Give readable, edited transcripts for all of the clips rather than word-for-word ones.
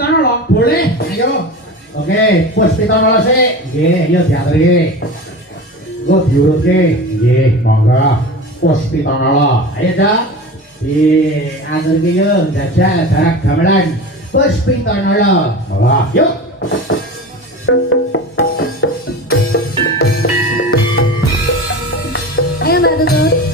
Pitana boleh, ayo. Oke, Puspitana sik. Nggih, ya diatur iki. Engko diurutke. Nggih, monggo. Puspitana. Ayo, Dak. Atur iki yo jajal jarak gamelan. Puspitana. Monggo, yuk. Ayo Mbak Tutut.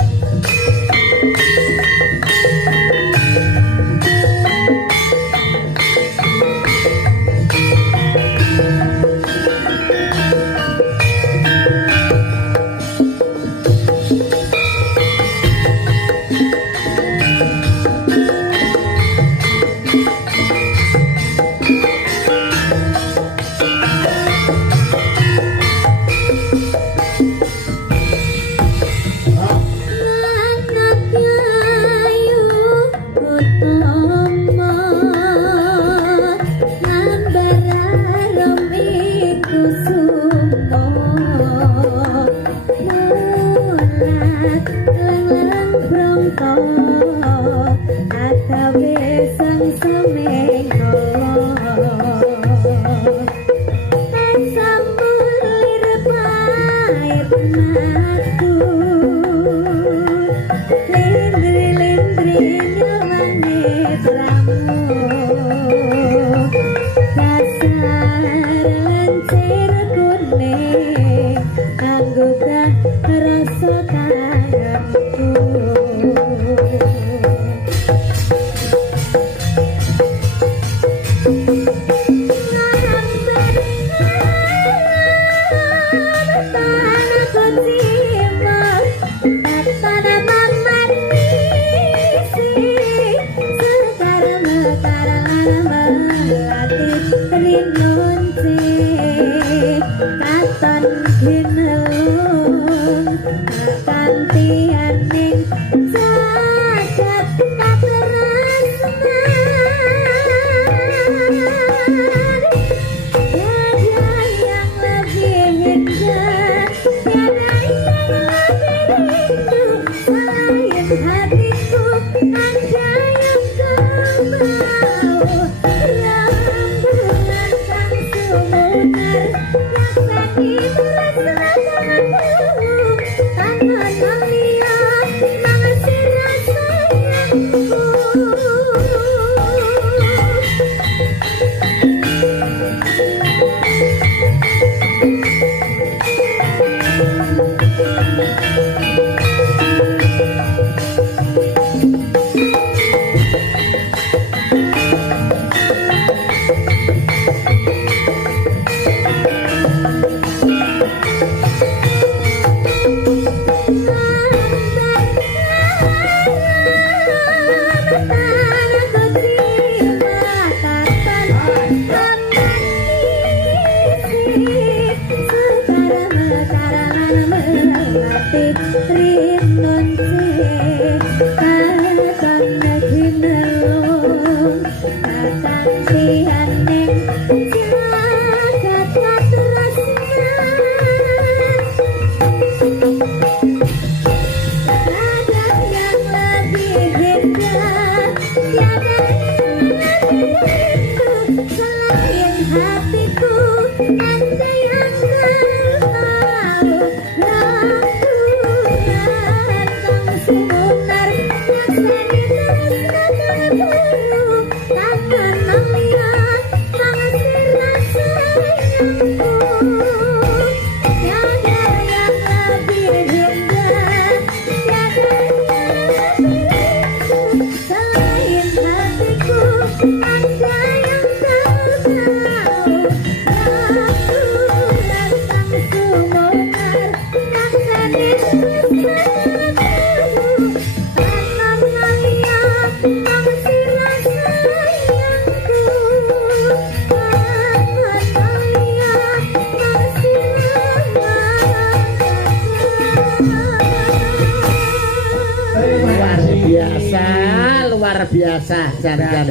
biasa jan-jan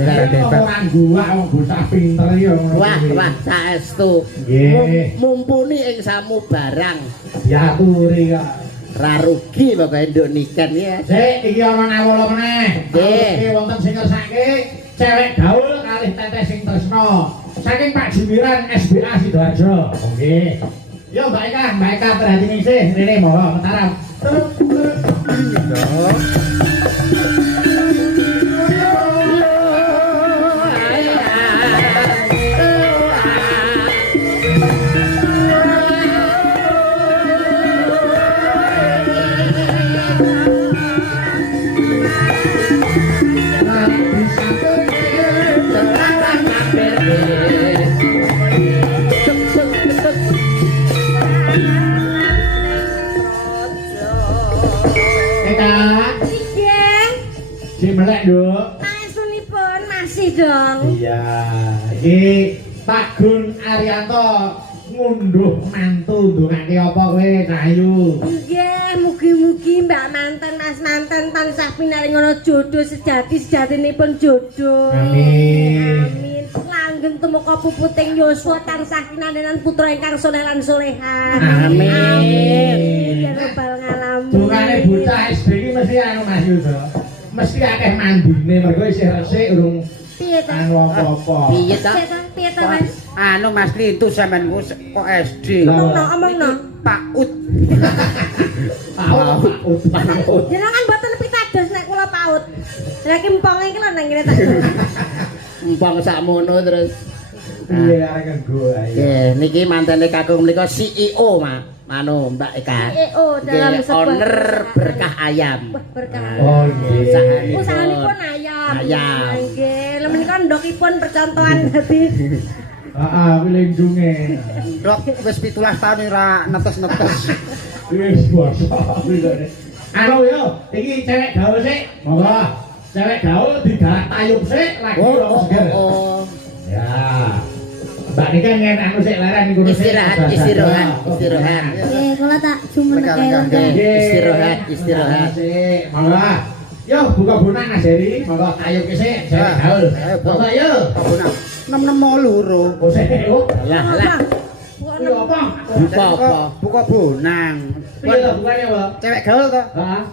orang gua wong bocah pinter ya ngono. Wah, saestu. Mumpuni ing samu barang. Diaturi kok. Ra rugi pokoke nduk niken ya. Sik iki ana nawala meneh. Iki wonten sing ngersake cewek gaul kalih teteh sing tresno. Saking Pak Jumiran SBA Sidoarjo. Nggih. Yo Mbak Eka perhati ning sih rene monggo mataram. Melek Nduk. Masunipun masih dong. Iya, iki Pak Gun Arianto ngunduh mantu ndongake apa kowe Cahayu? Nggih, mugi-mugi Mbak manten Mas manten tansah pinaringono jodoh sejati-sejatinipun jodoh. Amin. Amin. Langgeng tumeka puputing yuswa tansah kinandenan putra ingkang saleh lan salehah. Amin. Amin. Ya rabbal ngalamin. Dongane bocah SD iki mesti anu Mas Yudo. Mesti akeh mandine mergo isih resik urung Piye to? anu apa-apa. Piye ta? Piye to, Mas? Anu Mas Lintu sampean kok SD. Omongno. Paut. Paut. Jenengan mboten pitados nek kula paut. Lah ki emponge iki lho nang kene tak. Empang sakmono terus. Piye arek nggo ae. Nggih, niki mantene kakung menika CEO, Manu Mbak Eka. CEO dalam Nggih, sebuah owner perusahaan. berkah ayam. Wah, berkah. Oh nggih. Usahanipun ayam. Ayam. Nggih, lha menika ndokipun percontohan dadi Heeh, kuwi lenjunge. Dok, wis 17 tahun ora netes-netes. Wis basa kuwi kok. Anu yo, iki cewek gaul sik. Monggo. Cewek gaul digarak tayub sik lagi ora seger. Ya. Mbak Nika ngen anu sik larang iku Istirahat. nggih kula tak jumeneng. Istirahat. Sik, monggo. Yo buka bonak Mas Heri, monggo tayub sik cewek gaul. Monggo yo. Kabuna. 662. Oh sik. Lah. Kuwi apa? Buka apa? Buka bonang. Piye to bukane, Pak? Cewek gaul to? Heeh.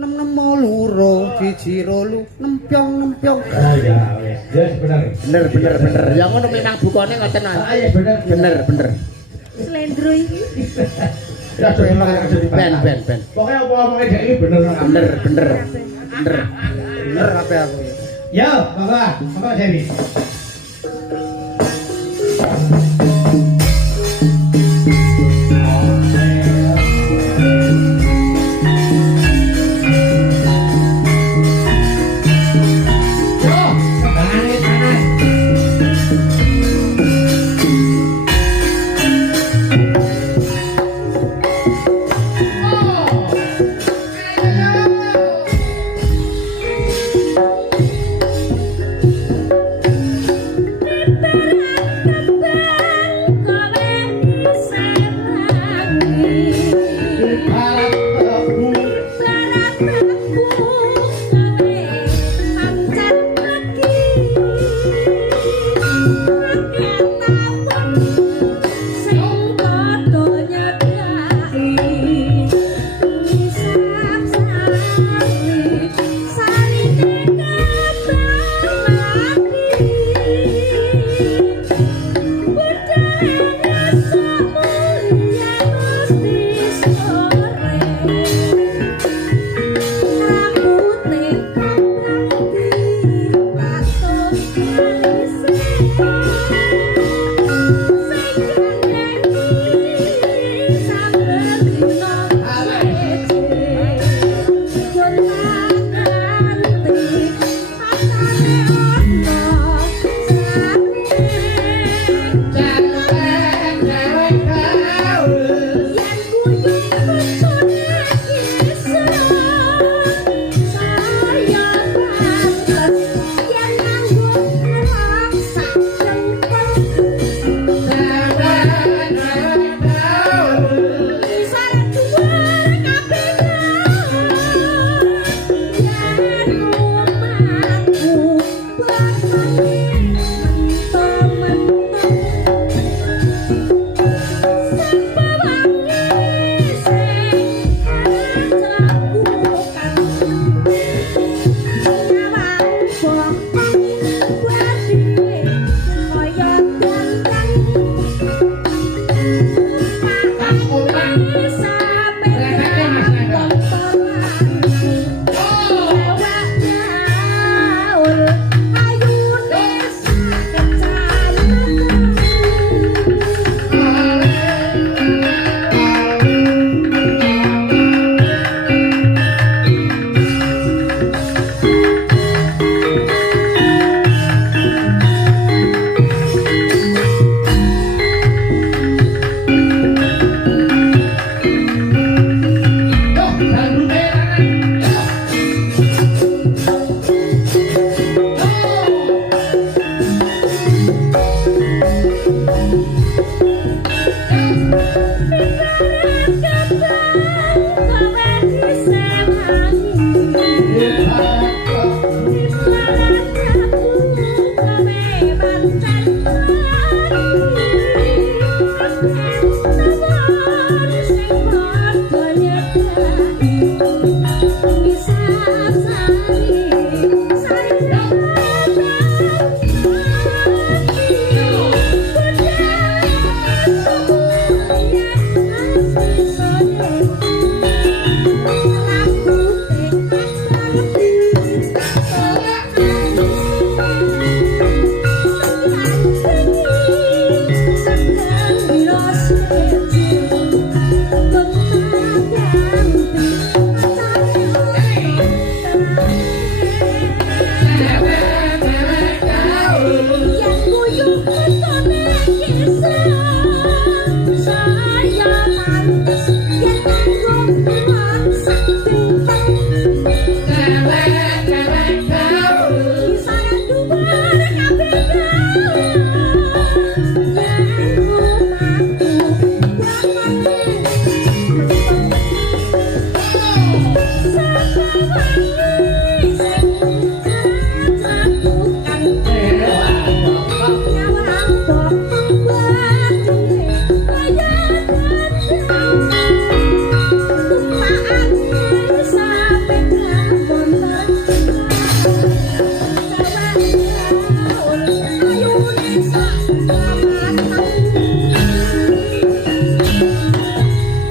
662 siji rolu nempyong. Oh ya wis. Yes bener. Ya ngono memang bukane ngoten. Ah yes bener. Slendro iki. Ya Ben. Pokoknya apa-apa dek iki bener. Bener apa aku. Ya, monggo Jadi. Kembang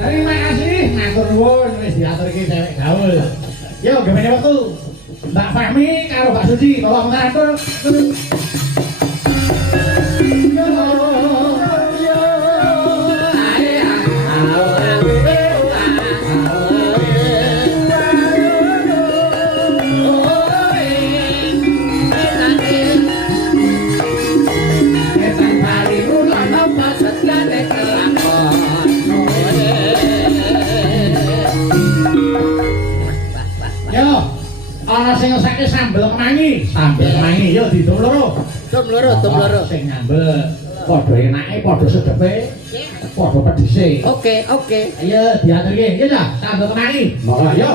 Terima kasih, matur nuwun wis diaturke cewek gaul. Yo gemene wektu. Mbak Fahmi karo Mbak Suci, tolong ngatur. Ana sing ngesake sambel kemangi, yo didum loro. Tum loro. Sing nyambel padha enake, padha sedepe, padha pedhise. Oke. Ayo diaturke, yo ta, sambel kemangi. Monggo yo.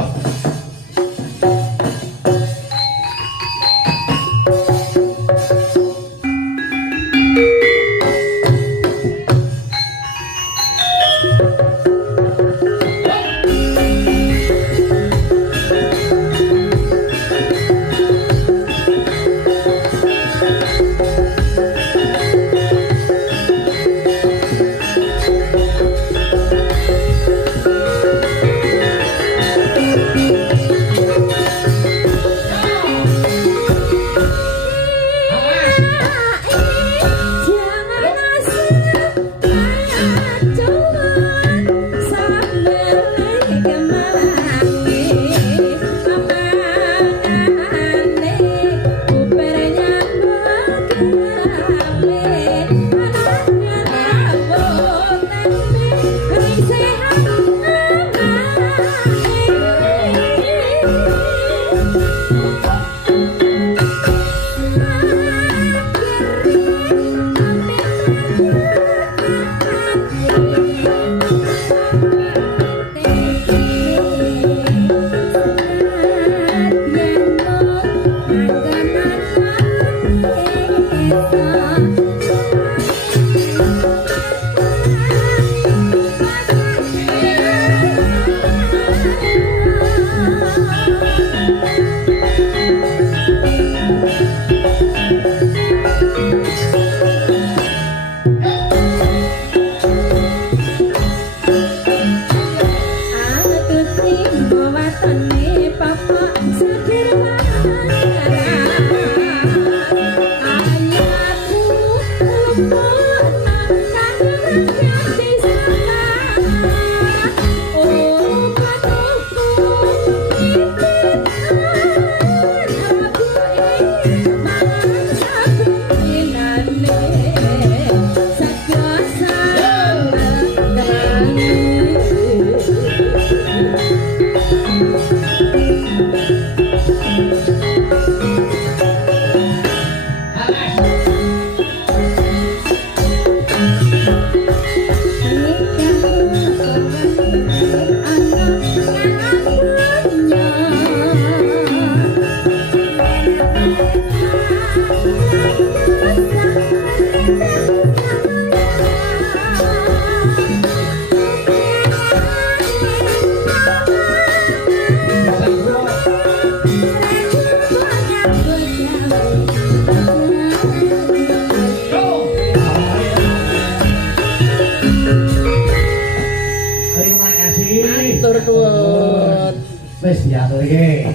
Wis diaturke.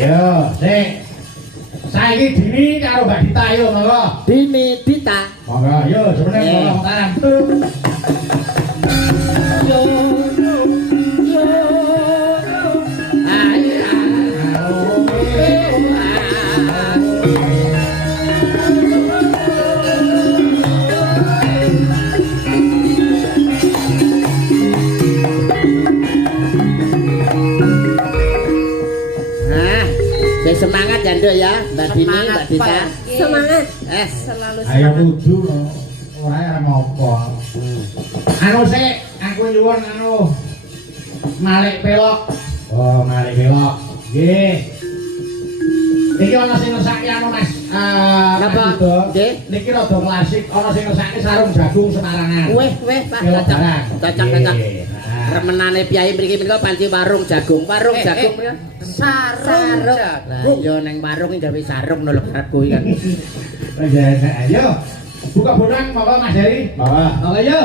Yo, sik. Saiki Dini karo Mbak Dita yo monggo. Dini Dita. Monggo yo sebenarnya monggo kanan. Yo. Semangat ya Nduk ya, Mbak Dini, Mbak Dita. Semangat. Selalu semangat. Ayo kudu ora ngopo. Anu sik, aku nyuwun Malik Pelok. Oh, Malik Pelok. Nggih. Iki ana sing ngesake Mas. Napa? Nggih. Niki rada klasik, ana sing ngesake sarung jagung Semarangan. Weh, Pak. Cocok. Remenane piyai mriki menika panci warung jagung jagung sarung. Lah iya ning warung iki gawe sarung lho karepku iki kan. Ayo. Buka bonang, monggo Mas Heri. Monggo yo.